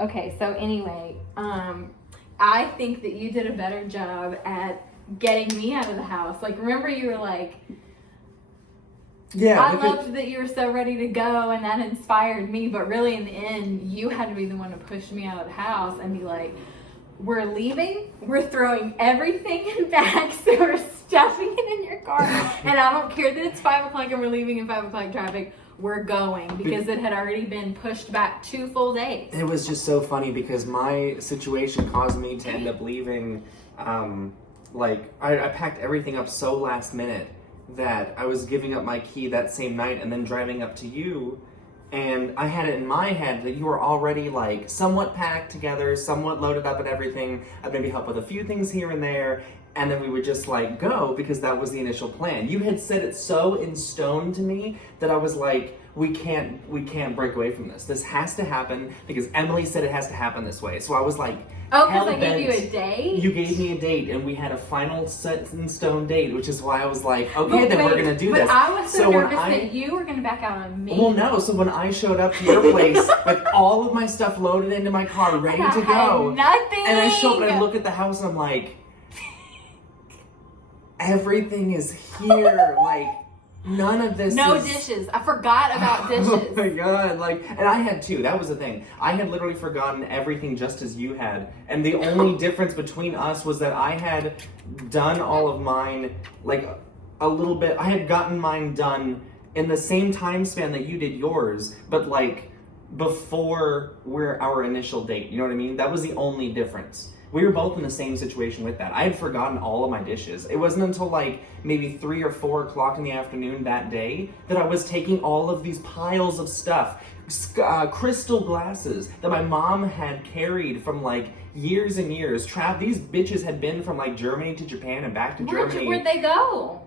Okay, so anyway, I think that you did a better job at getting me out of the house. Like, remember you were like, Yeah. I loved that you were so ready to go, and that inspired me. But really, in the end, you had to be the one to push me out of the house and be like, we're leaving, we're throwing everything in bags, so we're stuffing it in your car. And I don't care that it's 5 o'clock and we're leaving in 5 o'clock traffic. We're going, because it had already been pushed back 2 full days. It was just so funny because my situation caused me to end up leaving. I packed everything up so last minute that I was giving up my key that same night and then driving up to you. And I had it in my head that you were already like somewhat packed together, somewhat loaded up and everything. I'd maybe help with a few things here and there. And then we would just like go, because that was the initial plan. You had said it so in stone to me that I was like, we can't break away from this. This has to happen because Emily said it has to happen this way. So I was like, oh, because I gave you a date? You gave me a date, and we had a final set in stone date, which is why I was like, okay, then we're gonna do this. But I was so nervous that you were gonna back out on me. Well, no. So when I showed up to your place with all of my stuff loaded into my car, ready to go, nothing. And I show up and I look at the house and I'm like, everything is here. Like, none of this No is... dishes. I forgot about dishes. Oh my god, like, and I had too. That was the thing. I had literally forgotten everything just as you had. And the only difference between us was that I had done all of mine, like, a little bit. I had gotten mine done in the same time span that you did yours, but like, before our initial date. You know what I mean? That was the only difference. We were both in the same situation with that. I had forgotten all of my dishes. It wasn't until like maybe 3 or 4 o'clock in the afternoon that day that I was taking all of these piles of stuff, crystal glasses that my mom had carried from like years and years. These bitches had been from like Germany to Japan and back to Germany. Where'd they go?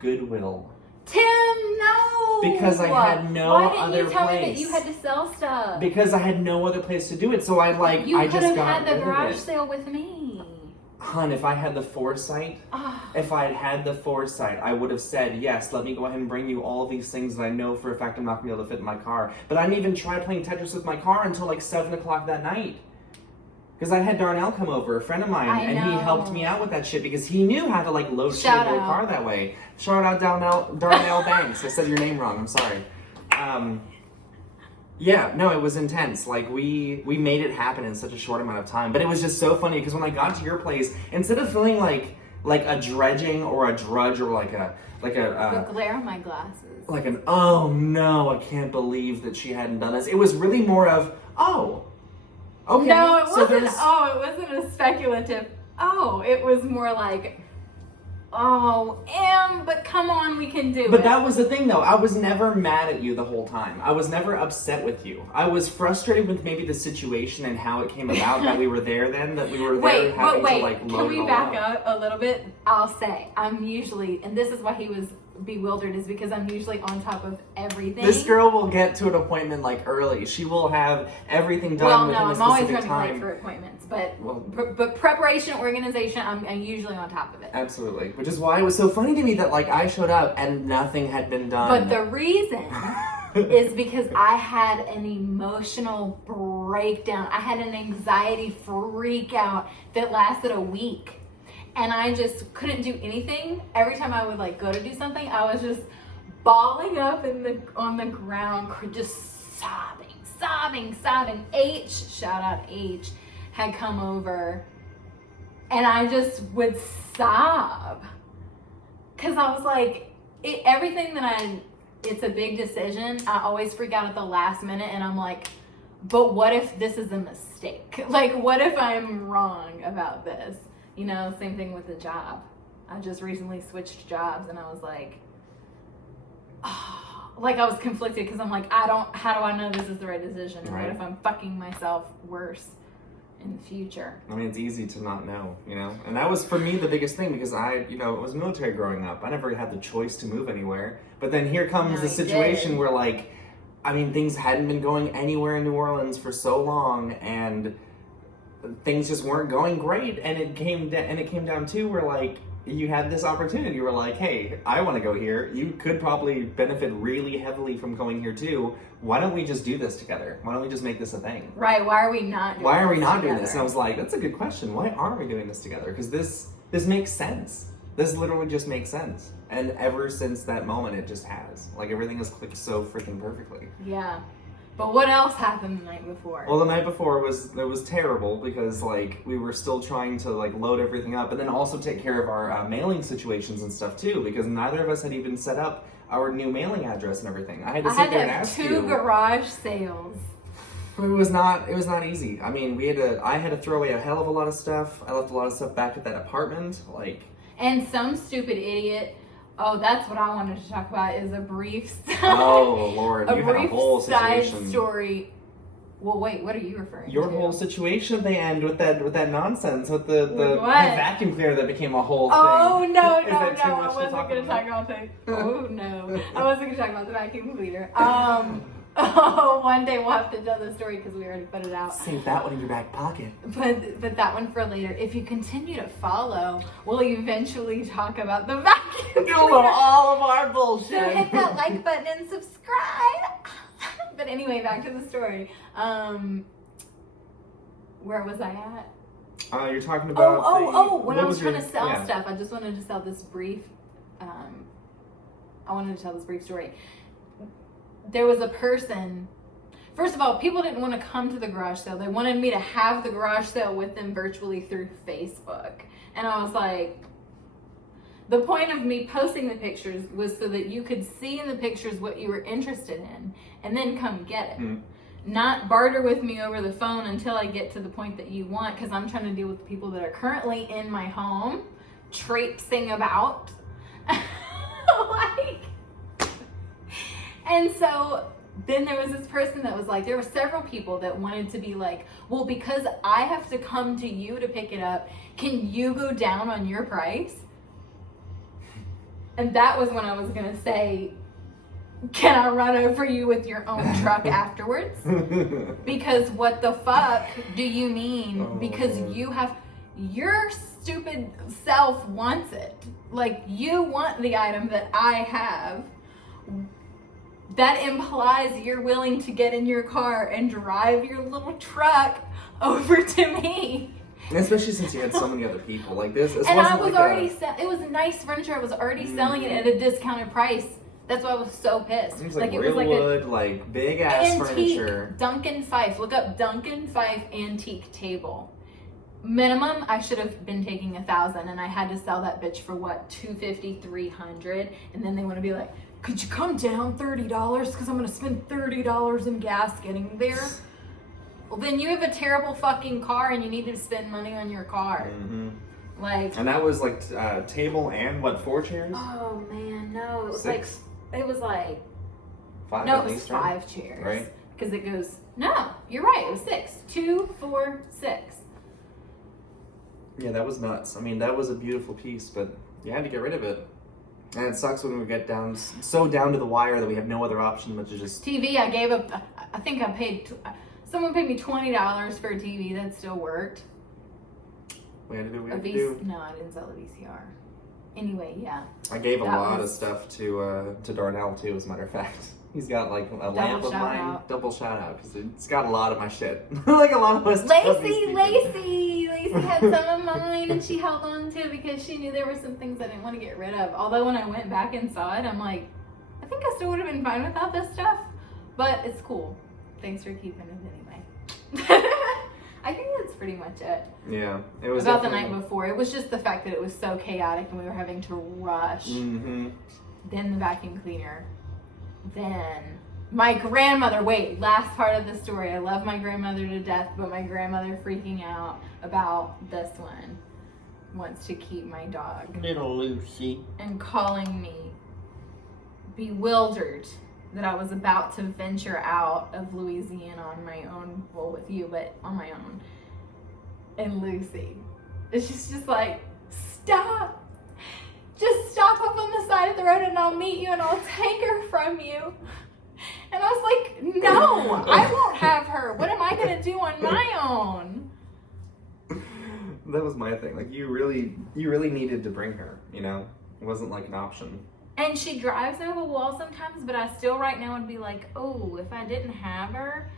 Goodwill. Tim, no! Because I had no other place. Why didn't you tell me that you had to sell stuff? Because I had no other place to do it, so I just got You could have rid had the of garage it. sale with me. Hun, if I had the foresight, I would have said, yes, let me go ahead and bring you all of these things that I know for a fact I'm not going to be able to fit in my car. But I didn't even try playing Tetris with my car until like 7 o'clock that night. Because I had Darnell come over, a friend of mine, and he helped me out with that shit because he knew how to like load shit into a car that way. Shout out Darnell Banks. I said your name wrong. I'm sorry. Yeah, no, it was intense. Like we made it happen in such a short amount of time. But it was just so funny because when I got to your place, instead of feeling like a dredging or a drudge or like a the glare on my glasses. Like an, oh no, I can't believe that she hadn't done this. It was really more of, oh. Okay, no, it wasn't. Oh, it wasn't a speculative. Oh, it was more like, oh, but come on, we can do it. But that was the thing, though. I was never mad at you the whole time. I was never upset with you. I was frustrated with maybe the situation and how it came about that we were there then, that we were there having to like load it all up. Can we back up a little bit? I'll say, I'm usually, and this is why he was bewildered, is because I'm usually on top of everything. This girl will get to an appointment like early. She will have everything done within a specific time. I'm always running late for appointments, but preparation, organization, I'm usually on top of it. Absolutely, which is why it was so funny to me that like I showed up and nothing had been done. But the reason is because I had an emotional breakdown. I had an anxiety freak out that lasted a week. And I just couldn't do anything. Every time I would like go to do something, I was just bawling up on the ground, just sobbing. H, shout out H, had come over, and I just would sob because I was like, everything that it's a big decision. I always freak out at the last minute, and I'm like, but what if this is a mistake? Like, what if I'm wrong about this? You know, same thing with the job. I just recently switched jobs and I was like, like I was conflicted because I'm like, how do I know this is the right decision? And what if I'm fucking myself worse in the future? I mean, it's easy to not know, you know? And that was for me the biggest thing because I was military growing up. I never had the choice to move anywhere. But then here comes the situation where like, I mean, things hadn't been going anywhere in New Orleans for so long and things just weren't going great, and it came down to where like you had this opportunity. You were like, hey, I want to go here. You could probably benefit really heavily from going here too. Why don't we just do this together? Why don't we just make this a thing? Right, why are we not doing Why are we this not doing together? this? And I was like, that's a good question. Why aren't we doing this together? Because this makes sense. This literally just makes sense. And ever since that moment, it just has. Like, everything has clicked so freaking perfectly. Yeah. But what else happened the night before? Well, the night before was terrible because, like, we were still trying to, like, load everything up and then also take care of our mailing situations and stuff, too, because neither of us had even set up our new mailing address and everything. I had to sit there and ask you. I had to have 2 garage sales. It was not easy. I mean, I had to throw away a hell of a lot of stuff. I left a lot of stuff back at that apartment, like. And some stupid idiot. Oh, that's what I wanted to talk about. Is a brief. Oh Lord, you had a whole side situation. Story. Well, wait. What are you referring to? Your whole situation at the end with that nonsense with the With what? vacuum cleaner that became a whole thing. Oh no! Is that too much I to wasn't talk going to talk about? about that. Oh no! I wasn't going to talk about the vacuum cleaner. Oh, one day we'll have to tell the story because we already put it out. Save that one in your back pocket. But that one for later. If you continue to follow, we'll eventually talk about the vacuum cleaner. all of our bullshit. So hit that like button and subscribe. But anyway, back to the story. Where was I at? You're talking about. When I was trying to sell yeah. stuff, I just wanted to tell this brief. I wanted to tell this brief story. There was a person. First of all, people didn't want to come to the garage sale. They wanted me to have the garage sale with them virtually through Facebook. And I was like, the point of me posting the pictures was so that you could see in the pictures what you were interested in and then come get it. Not barter with me over the phone until I get to the point that you want, because I'm trying to deal with the people that are currently in my home, traipsing about. And so then there was this person that was like, there were several people that wanted to be like, well, because I have to come to you to pick it up, can you go down on your price? And that was when I was going to say, can I run over you with your own truck afterwards? Because what the fuck do you mean? Because your stupid self wants it. Like, you want the item that I have. That implies you're willing to get in your car and drive your little truck over to me. Especially since you had so many other people like this. And I was already it was nice furniture. I was already selling it at a discounted price. That's why I was so pissed. It was like real wood, like big ass furniture. Duncan Fife. Look up Duncan Fife antique table. Minimum, I should have been taking 1,000, and I had to sell that bitch for what, $250, $300, and then they want to be like, could you come down $30 because I'm going to spend $30 in gas getting there? Well, then you have a terrible fucking car and you need to spend money on your car. Like, and that was like table and what, 4 chairs? Oh man, no, it was 6? like, it was like 5 no, at it was least, 5 chairs, right? Because it goes, no, you're right, it was 6, 2, 4, 6. Yeah, that was nuts. I mean, that was a beautiful piece, but you had to get rid of it. And it sucks when we get down to the wire that we have no other option but to just... TV, I gave up, I think I paid, someone paid me $20 for a TV that still worked. We had to do what we A had to do. No, I didn't sell a VCR. Anyway, yeah. I gave a That lot of was- stuff to Darnell, too, as a matter of fact. He's got like a lamp of shout mine. out. Double shout out, because it's got a lot of my shit. Like a lot of my stuff. Lacey had some of mine and she held on to it because she knew there were some things I didn't want to get rid of. Although when I went back and saw it, I'm like, I think I still would have been fine without this stuff, but it's cool. Thanks for keeping it anyway. I think that's pretty much it. Yeah, it was about the night before. It was just the fact that it was so chaotic and we were having to rush. Mm-hmm. Then the vacuum cleaner. Then my grandmother. Wait, last part of the story. I love my grandmother to death, but my grandmother freaking out about this one. Wants to keep my dog. Little Lucy. And calling me bewildered that I was about to venture out of Louisiana on my own. Well, with you, but on my own. And Lucy. And she's just like, stop. Just stop up on the side of the road and I'll meet you and I'll take her from you. And I was like, no, I won't have her. What am I going to do on my own? That was my thing. Like, you really needed to bring her, you know? It wasn't like an option. And she drives over the wall sometimes, but I still right now would be like, oh, if I didn't have her,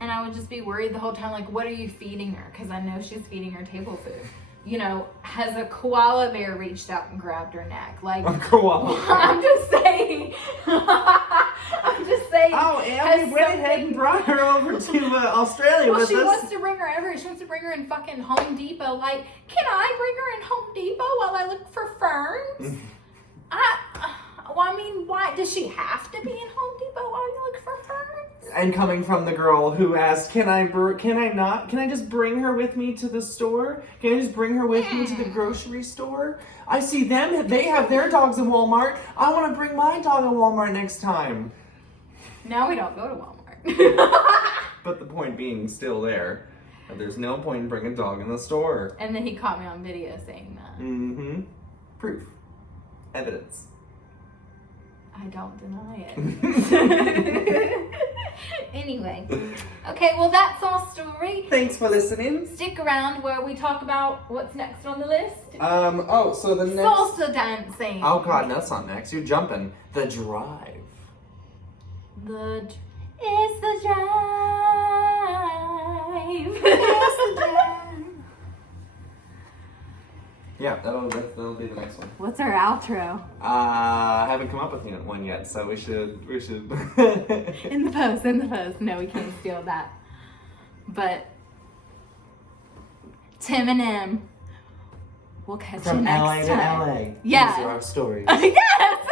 and I would just be worried the whole time, like, what are you feeding her? Because I know she's feeding her table food. You know, has a koala bear reached out and grabbed her neck? Like, A koala bear. I'm just saying. I'm just saying. Oh, and we went ahead and brought her over to Australia Well, with she us. wants to bring her everywhere. She wants to bring her in fucking Home Depot. Like, can I bring her in Home Depot while I look for ferns? I mean, why does she have to be in Home Depot while you look for ferns? And coming from the girl who asked, can I just bring her with me to the store? Can I just bring her with me to the grocery store? I see them, they have their dogs in Walmart. I want to bring my dog in Walmart next time. Now we don't go to Walmart. But the point being still there. There's no point in bringing a dog in the store. And then he caught me on video saying that. Mm-hmm. Proof. Evidence. I don't deny it. Anyway. Okay, well that's our story. Thanks for listening. Stick around where we talk about what's next on the list. So the next... Salsa dancing. Oh god, no, that's not next. You're jumping. The Drive. It's the drive. It's the drive. Yeah, that'll be the next one. What's our outro? I haven't come up with one yet, so we should. In the post. No, we can't steal that. But Tim and M, we'll catch you From next LA time. to LA. Yeah. These are our stories. Yes.